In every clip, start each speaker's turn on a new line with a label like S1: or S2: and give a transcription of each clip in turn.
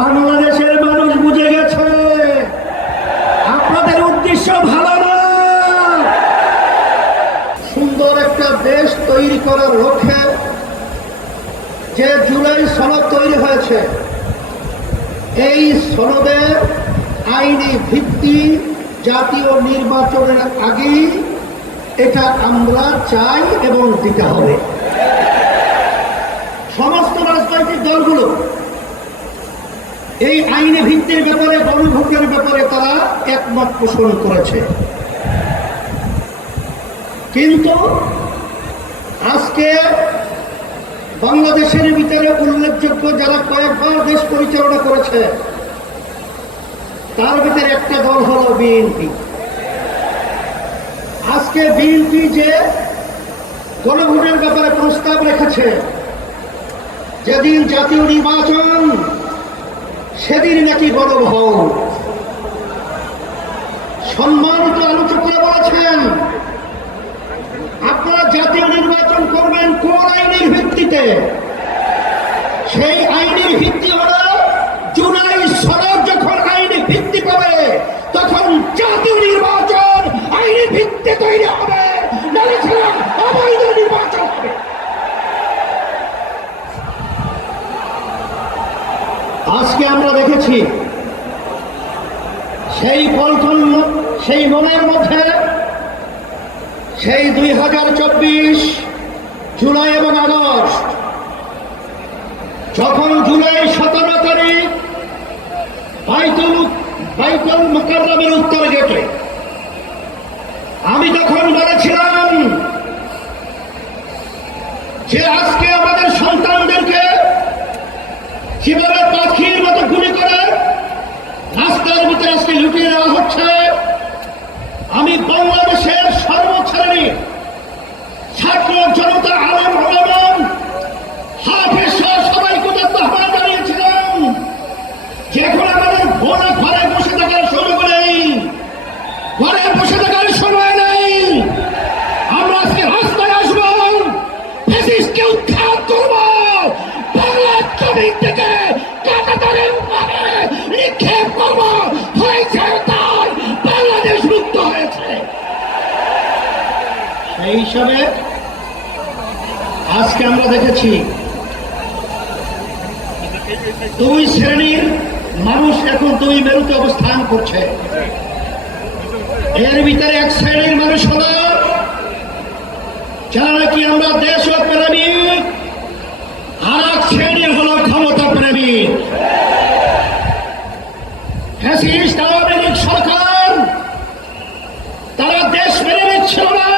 S1: বাংলাদেশের মানুষ বুঝে গেছে। আপনাদের উদ্দেশ্য ভালো সুন্দর একটা দেশ তৈরি করার লক্ষ্যে যে জুলাই সনদ তৈরি হয়েছে, এই সনদের আইনি ভিত্তি জাতীয় নির্বাচনের আগেই এটা আমরা চাই এবং দিতে হবে। সমস্ত রাজনৈতিক দলগুলো এই আইনি ভিত্তির ব্যাপারে গণভোটের ব্যাপারে তারা একমত পোষণ করেছে। কিন্তু আজকে বাংলাদেশের ভিতরে উল্লেখযোগ্য যারা কয়েকবার দেশ পরিচালনা করেছে, তার ভিতরে একটা দল হলো বিএনপি আজকে বিএনপি যে গণভোটের ব্যাপারে প্রস্তাব রেখেছে, যেদিন জাতীয় নির্বাচন সেদিন নাকি গণভোট সম্মানিত আলোচকরা বলেছেন, আপনারা জাতীয় নির্বাচন করবেন কোন আইনের ভিত্তিতে? সেই আইনের ভিত্তি হল, জুলাই সনদ যখন আইনি ভিত্তি পাবে, তখন জাতীয় নির্বাচন আইনি ভিত্তি তৈরি হবে সেটা অবৈধ নির্বাচন হবে আজকে আমরা দেখেছি, সেই পল্টন সেই মনের মধ্যে সেই দুই হাজার চব্বিশ জুলাই এবং আগস্ট, যখন জুলাই সতেরো তারিখ বাইতুল বাইতুল উত্তর গেটে, আমি তখন বলেছিলাম যে আজকে আমাদের সন্তানদেরকে কীভাবে পাখির মতো গুলি করে ভিতরে আজকে লুটিয়ে দেওয়া হচ্ছে। আমি বাংলাদেশের সর্বশ্রেণীর ছাত্র জনতা আলম হলমান যেখানে আমাদের ঘরে ঘরে বসে থাকার সুযোগ নেই। ঘরে বসে থাকার সেই হিসাবে আজকে আমরা দেখেছি দুই শ্রেণির মানুষ এখন দুই মেরুতে অবস্থান করছে। এর ভিতরে এক শ্রেণির মানুষ হল যারা নাকি আমরা দেশ প্রেমিক, আর এক শ্রেণির হল ক্ষমতা প্রেমিক। ফ্যাসিস্ট আওয়ামী লীগ সরকার, তারা দেশ প্রেমিক ছিল না।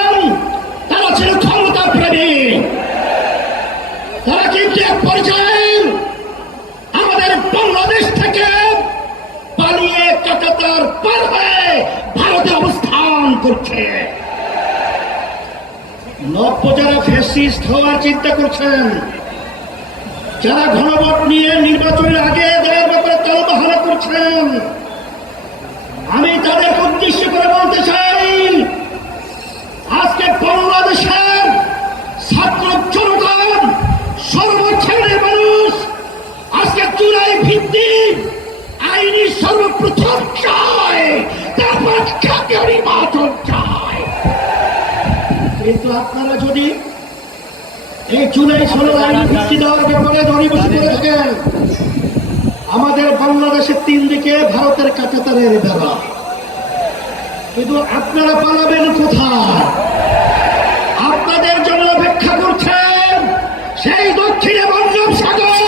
S1: কিন্তু এক পর্যায়ে আমাদের বাংলাদেশ থেকে পালিয়ে কাটাতার পার হয়ে ভারতে অবস্থান করছে। যারা ফ্যাসিস্ট হওয়ার চিন্তা করছেন। যারা ঘনভোট নিয়ে নির্বাচনের আগে দেওয়ার ব্যাপারে তালবাহানা করছেন। আমি তাদের উদ্দেশ্য করে বলতে চাই, আজকে বাংলাদেশের আমাদের বাংলাদেশের তিন দিকে ভারতের কাটাতারের বেলা কিন্তু আপনারা পালাবেন কোথায়? আপনাদের জন্য অপেক্ষা করছেন সেই দক্ষিণে বঙ্গোপসাগর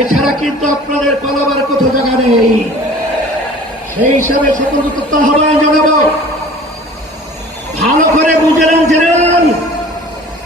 S1: এছাড়া কিন্তু আপনাদের পালাবার কোথাও জায়গা নেই। সেই হিসাবে সকল তথ্য আহ্বান জানাব। ভালো করে বুঝে নেন, জেনে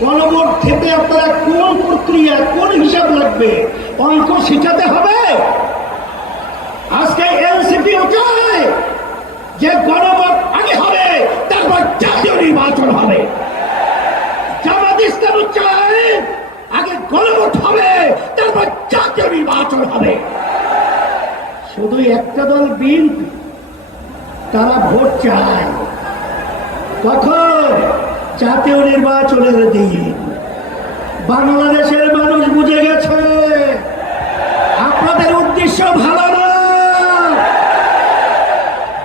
S1: গণভোট থেকে আপনারা কোন প্রক্রিয়া, কোন হিসাব লাগবে? অঙ্ক শিখাতে হবে। আজকে এনসিপি যে গণভোট আগে হবে, তারপর জাতীয় নির্বাচন হবে। জামাত চায় আগে গণভোট হবে, তারপর জাতীয় নির্বাচন হবে। শুধু একটা দল বিএনপি তারা ভোট চায়। কখন? জাতীয় নির্বাচনের দিন। বাংলাদেশের মানুষ বুঝে গেছে, আপনাদের উদ্দেশ্য ভালো না।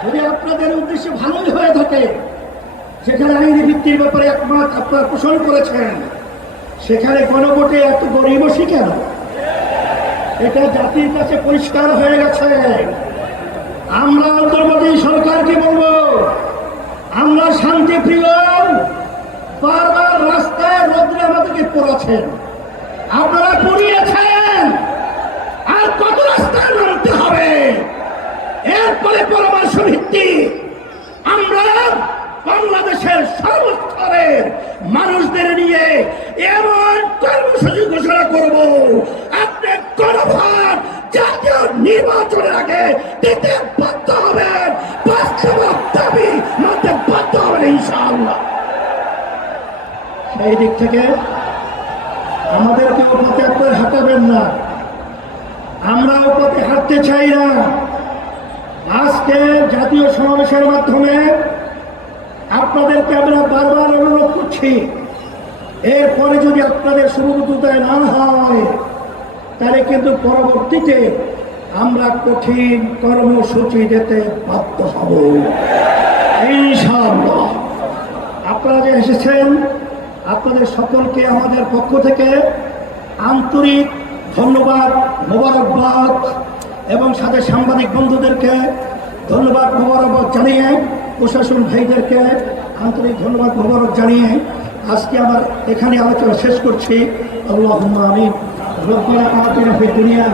S1: যদি আপনাদের উদ্দেশ্য ভালোই হয়ে থাকে ব্যাপারে পোষণ করেছেন, সেখানে এত এটা জাতির কাছে পরিষ্কার হয়ে গেছে। আমরা সরকারকে বলব, আমরা শান্তি প্রিয় বারবার রাস্তায় রোদ্রে আমাদেরকে পড়াছেন আপনারা পড়িয়েছেন। আর কত রাস্তায় নামতে হবে? এরপরে পরামর্শ ভিত্তি আমরা বাংলাদেশের সর্বস্তরের মানুষদের নিয়ে এমন কর্মসূচি ঘোষণা করব। আপনি গণভোট জাতীয় নির্বাচনের আগে দিতে বাধ্য হবেন। বাস্তব দাবি মানতে বাধ্য হবেন ইনশাআল্লাহ। সেই দিক থেকে আমাদেরকে পথে আপনার হাঁটাবেন না। আমরাও পথে হাঁটতে চাই না। আজকে জাতীয় সমাবেশের মাধ্যমে আপনাদেরকে আমরা বারবার অনুরোধ করছি, এরপরে যদি আপনাদের শুভবুদ্ধতায় না হয়, তাহলে কিন্তু পরবর্তীতে আমরা কঠিন কর্মসূচি দিতে বাধ্য হব। ইনশাআল্লাহ। আপনারা যে এসেছেন আপনাদের সকলকে আমাদের পক্ষ থেকে আন্তরিক ধন্যবাদ, মোবারকবাদ এবং সাথে সাংবাদিক বন্ধুদেরকে ধন্যবাদ, মোবারকবাদ জানিয়ে প্রশাসন ভাইদেরকে আন্তরিক ধন্যবাদ, মোবারক জানিয়ে আজকে আমার এখানে আলোচনা শেষ করছি। আল্লাহ আমিন। রব্বানা ফিদ দুনিয়া